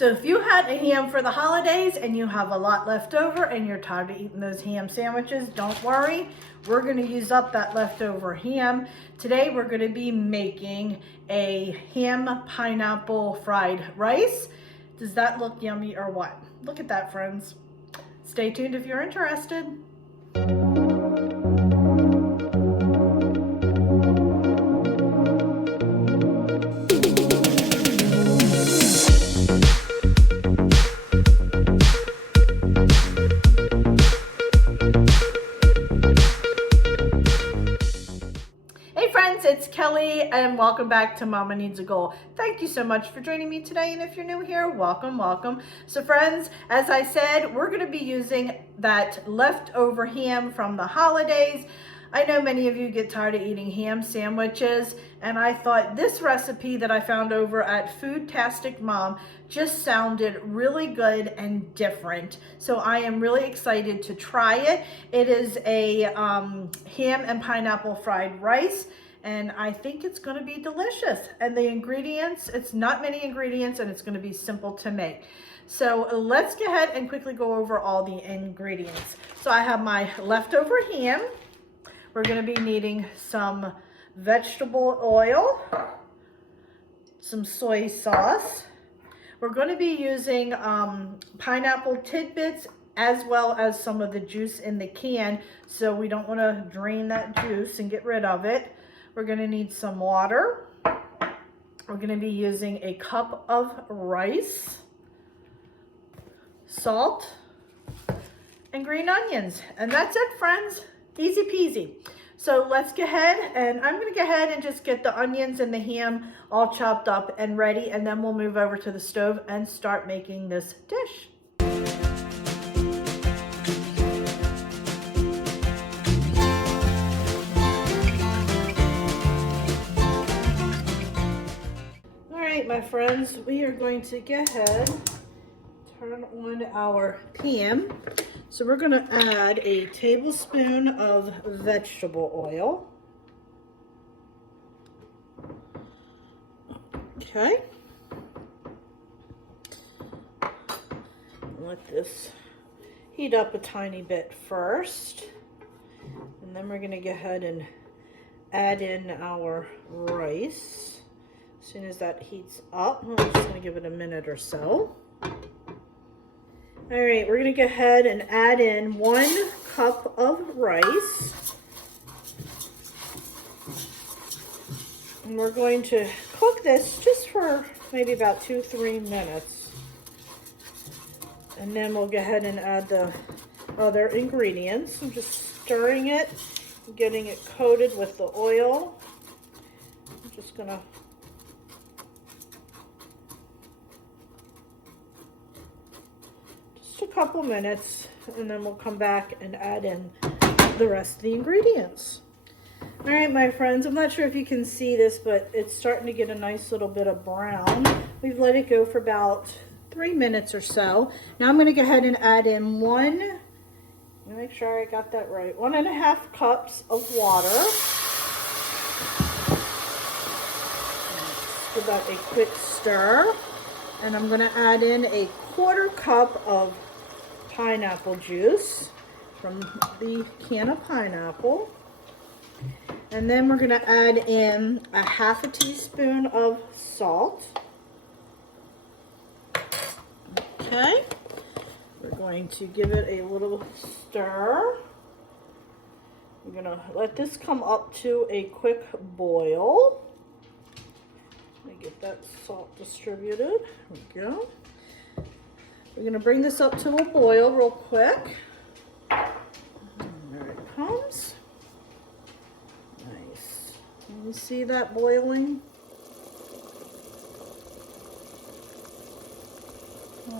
So if you had a ham for the holidays and you have a lot left over and you're tired of eating those ham sandwiches, don't worry. We're gonna use up that leftover ham. Today we're gonna be making a ham pineapple fried rice. Does that look yummy or what? Look at that, friends. Stay tuned if you're interested. It's Kelly and welcome back to Mama Needs a Goal. Thank you so much for joining me today, and if you're new here, welcome. So friends, as I said, we're going to be using that leftover ham from the holidays. I know many of you get tired of eating ham sandwiches, and I thought this recipe that I found over at Foodtastic Mom just sounded really good and different. So I am really excited to try it. It is a ham and pineapple fried rice, and I think it's going to be delicious. And the ingredients, it's not many ingredients, and it's going to be simple to make. So let's go ahead and quickly go over all the ingredients. So I have my leftover ham. We're going to be needing some vegetable oil, some soy sauce. We're going to be using pineapple tidbits as well as some of the juice in the can, so we don't want to drain that juice and get rid of it. We're going to need some water. We're going to be using a cup of rice, salt, and green onions. And that's it, friends. Easy peasy. So let's go ahead, and I'm going to go ahead and just get the onions and the ham all chopped up and ready, and then we'll move over to the stove and start making this dish. My friends, we are going to go ahead, turn on our pan. So we're going to add a tablespoon of vegetable oil. Okay. Let this heat up a tiny bit first. And then we're going to go ahead and add in our rice. As soon as that heats up, I'm just going to give it a minute or so. All right, we're going to go ahead and add in 1 cup of rice. And we're going to cook this just for maybe about 2-3 minutes. And then we'll go ahead and add the other ingredients. I'm just stirring it, getting it coated with the oil. I'm just going to a couple minutes, and then we'll come back and add in the rest of the ingredients. All right, my friends, I'm not sure if you can see this, but it's starting to get a nice little bit of brown. We've let it go for about 3 minutes or so. Now I'm going to go ahead and add in let me make sure I got that right, 1.5 cups of water. Give that a quick stir, and I'm going to add in a 1/4 cup of pineapple juice from the can of pineapple. And then we're going to add in a 1/2 teaspoon of salt. Okay. We're going to give it a little stir. We're going to let this come up to a quick boil. Let me get that salt distributed. There we go. We're going to bring this up to a boil real quick. There it comes. Nice. Can you see that boiling?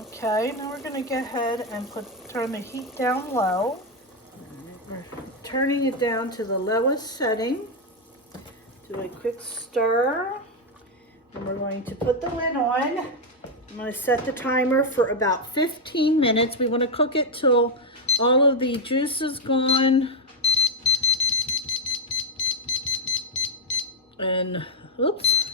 Okay, now we're going to go ahead and turn the heat down low. We're turning it down to the lowest setting. Do a quick stir. And we're going to put the lid on. I'm going to set the timer for about 15 minutes. We want to cook it till all of the juice is gone. And, oops.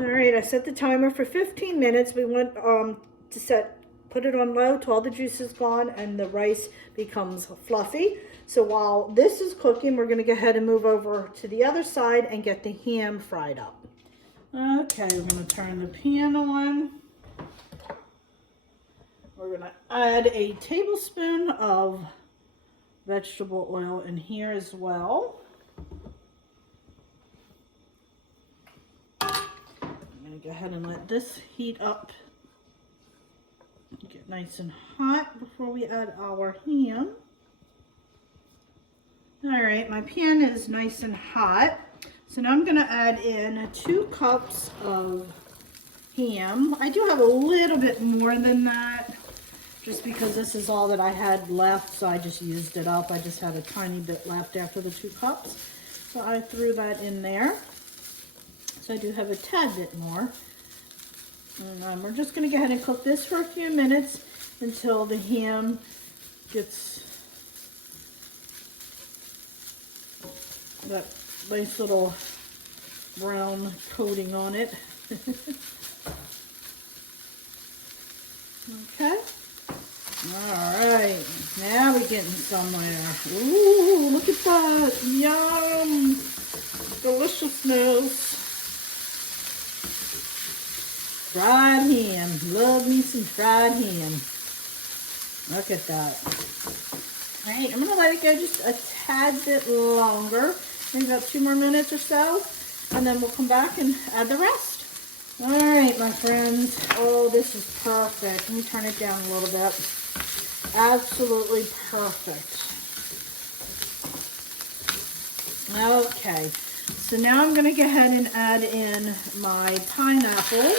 All right, I set the timer for 15 minutes. We want to put it on low till all the juice is gone and the rice becomes fluffy. So while this is cooking, we're gonna go ahead and move over to the other side and get the ham fried up. Okay, we're gonna turn the pan on. We're gonna add a tablespoon of vegetable oil in here as well. I'm gonna go ahead and let this heat up, get nice and hot before we add our ham. All right, my pan is nice and hot. So now I'm gonna add in 2 cups of ham. I do have a little bit more than that, just because this is all that I had left, so I just used it up. I just had a tiny bit left after the 2 cups. So I threw that in there. So I do have a tad bit more. And we're just gonna go ahead and cook this for a few minutes until the ham gets that nice little brown coating on it. Okay. All right. Now we're getting somewhere. Ooh, look at that. Yum. Deliciousness. Fried ham. Love me some fried ham. Look at that. All right, I'm going to let it go just a tad bit longer. Maybe about 2 more minutes or so. And then we'll come back and add the rest. All right, my friends. Oh, this is perfect. Let me turn it down a little bit. Absolutely perfect. Okay, so now I'm going to go ahead and add in my pineapple.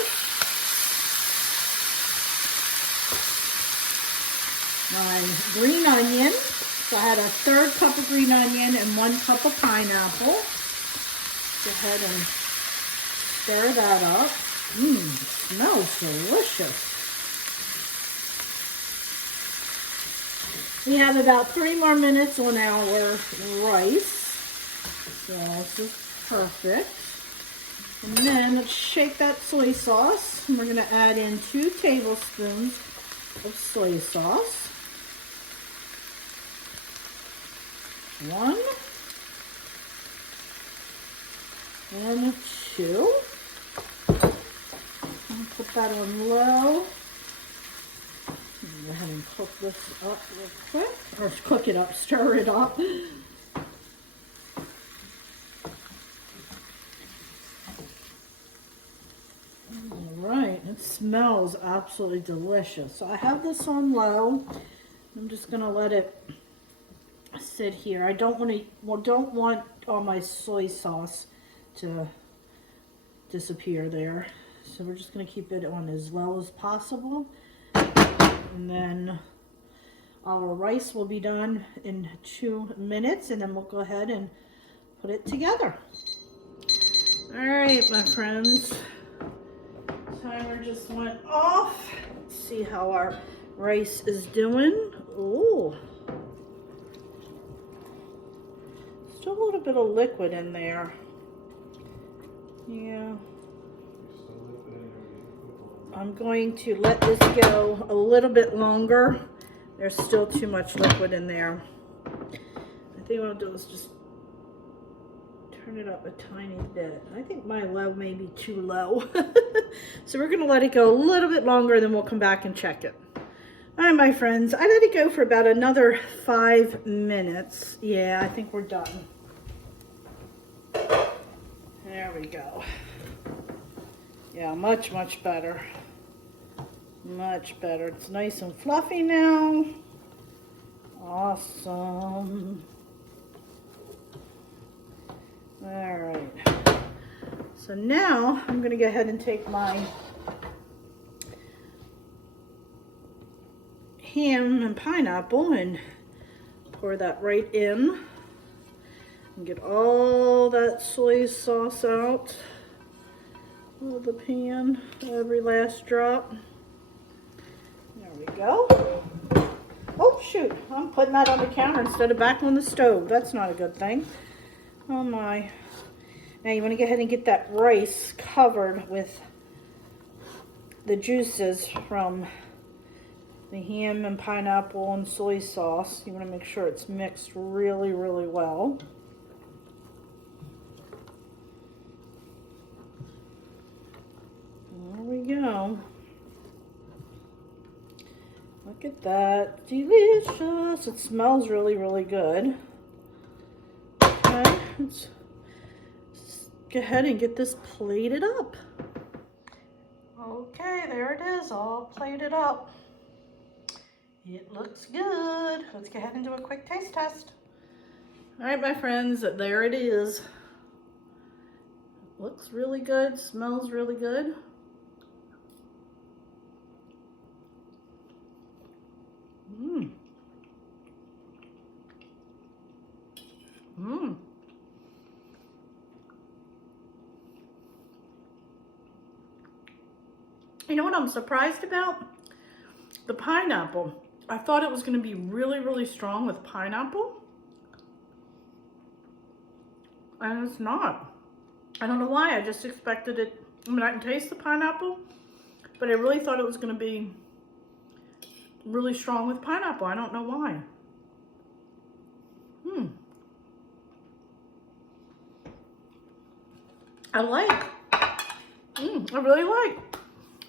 My green onion. So I had a 1/3 cup of green onion and 1 cup of pineapple. Go ahead and stir that up. Smells delicious. We have about 3 more minutes on our rice. So this is perfect. And then let's shake that soy sauce. And we're going to add in 2 tablespoons of soy sauce. 1 and 2. I'll put that on low. Go ahead and cook this up real quick, or cook it up, stir it up. All right, it smells absolutely delicious. So I have this on low. I'm just gonna let it sit here. I don't want all my soy sauce to disappear there. So we're just gonna keep it on as low as possible. And then our rice will be done in 2 minutes, and then we'll go ahead and put it together. All right, my friends. Timer just went off. Let's see how our rice is doing. Ooh. Still a little bit of liquid in there. Yeah. I'm going to let this go a little bit longer. There's still too much liquid in there. I think what I'll do is just turn it up a tiny bit. I think my low may be too low. So we're gonna let it go a little bit longer, then we'll come back and check it. All right, my friends, I let it go for about another 5 minutes. Yeah, I think we're done. There we go. Yeah, much, much better. Much better. It's nice and fluffy now. Awesome. All right. So now I'm going to go ahead and take my ham and pineapple and pour that right in. And get all that soy sauce out of the pan, every last drop. There we go. Oh shoot, I'm putting that on the counter instead of back on the stove. That's not a good thing. Oh my. Now you want to go ahead and get that rice covered with the juices from the ham and pineapple and soy sauce. You want to make sure it's mixed really, really well. There we go. Look at that. Delicious. It smells really, really good. Okay, let's go ahead and get this plated up. Okay, there it is, all plated up. It looks good. Let's go ahead and do a quick taste test. All right, my friends, there it is. Looks really good, smells really good. Mmm. Mmm. You know what I'm surprised about? The pineapple. I thought it was going to be really, really strong with pineapple. And it's not. I don't know why. I just expected it. I mean, I can taste the pineapple, but I really thought it was going to be really strong with pineapple. I don't know why. I really like.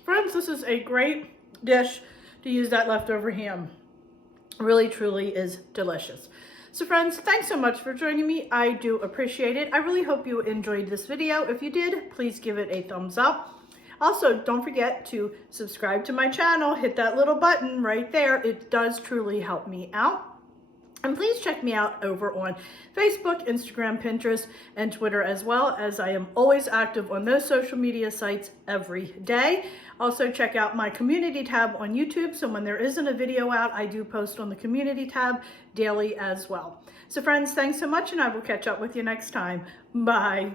Friends, this is a great dish to use that leftover ham. Really, truly is delicious. So friends, thanks so much for joining me. I do appreciate it. I really hope you enjoyed this video. If you did, please give it a thumbs up. Also, don't forget to subscribe to my channel. Hit that little button right there. It does truly help me out. And please check me out over on Facebook, Instagram, Pinterest, and Twitter, as well, as I am always active on those social media sites every day. Also, check out my community tab on YouTube. So when there isn't a video out, I do post on the community tab daily as well. So friends, thanks so much, and I will catch up with you next time. Bye.